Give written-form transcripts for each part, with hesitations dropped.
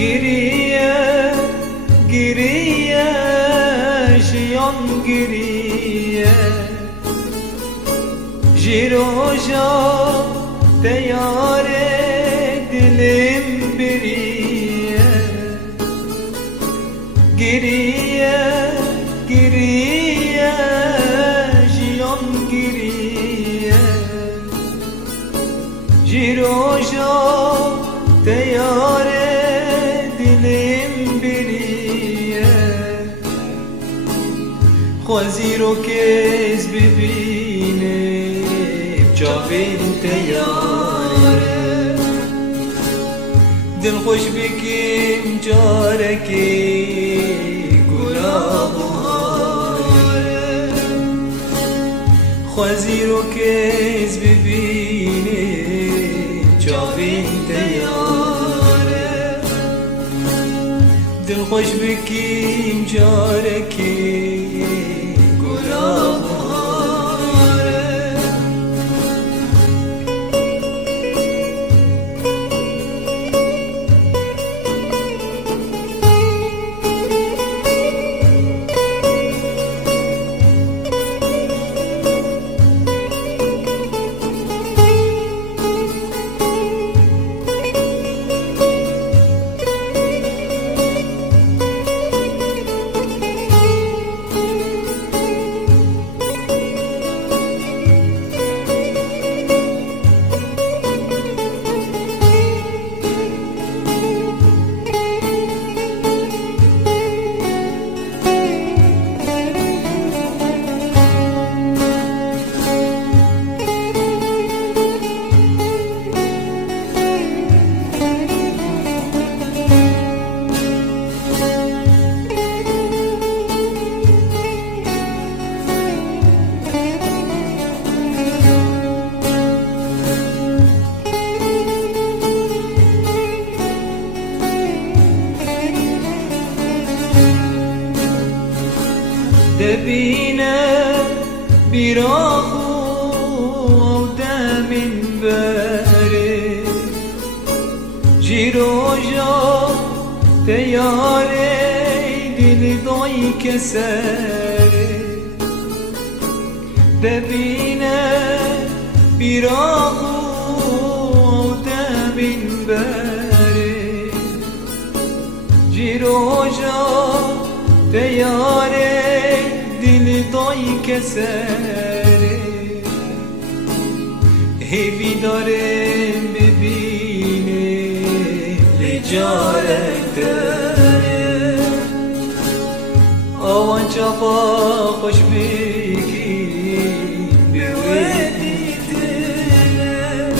گریه گریه جیان گریه جیروژا دیاره دلم بریه گریه گریه جیان گریه جیروژا دیاره دلم بریه خوازی رو کس ببینه جاوین تیاره دل خوش بکیم جارکی گلاب و هاره خوازی رو کس ببینه جاوین تیاره دل خوش بکیم جارکی گلاب و دبینه بیراخو و دمین بره جیروژا تیاره دل دای کسره دبینه بیراخو و دمین بره جیروژا تیاره دل دای کسره هیوی دارم ببینه لجارک داره آوان چاپا خوش بگیم بیویدی دله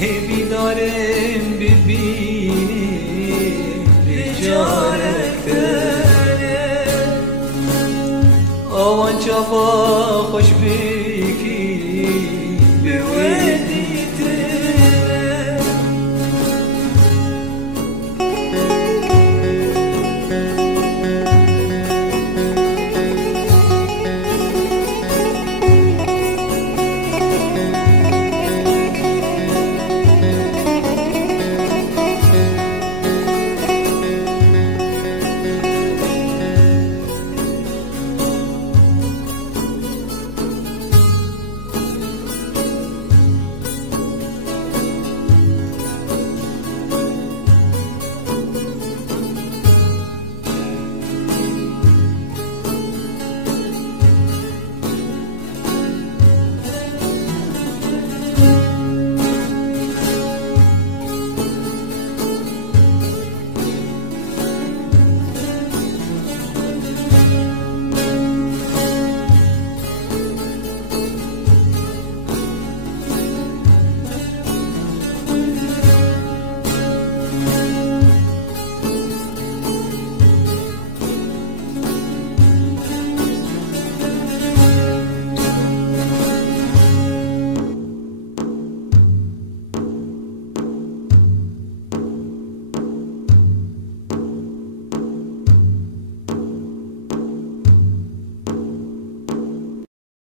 هیوی دارم ببینه لجارک داره آوان چاپا خوش بگیم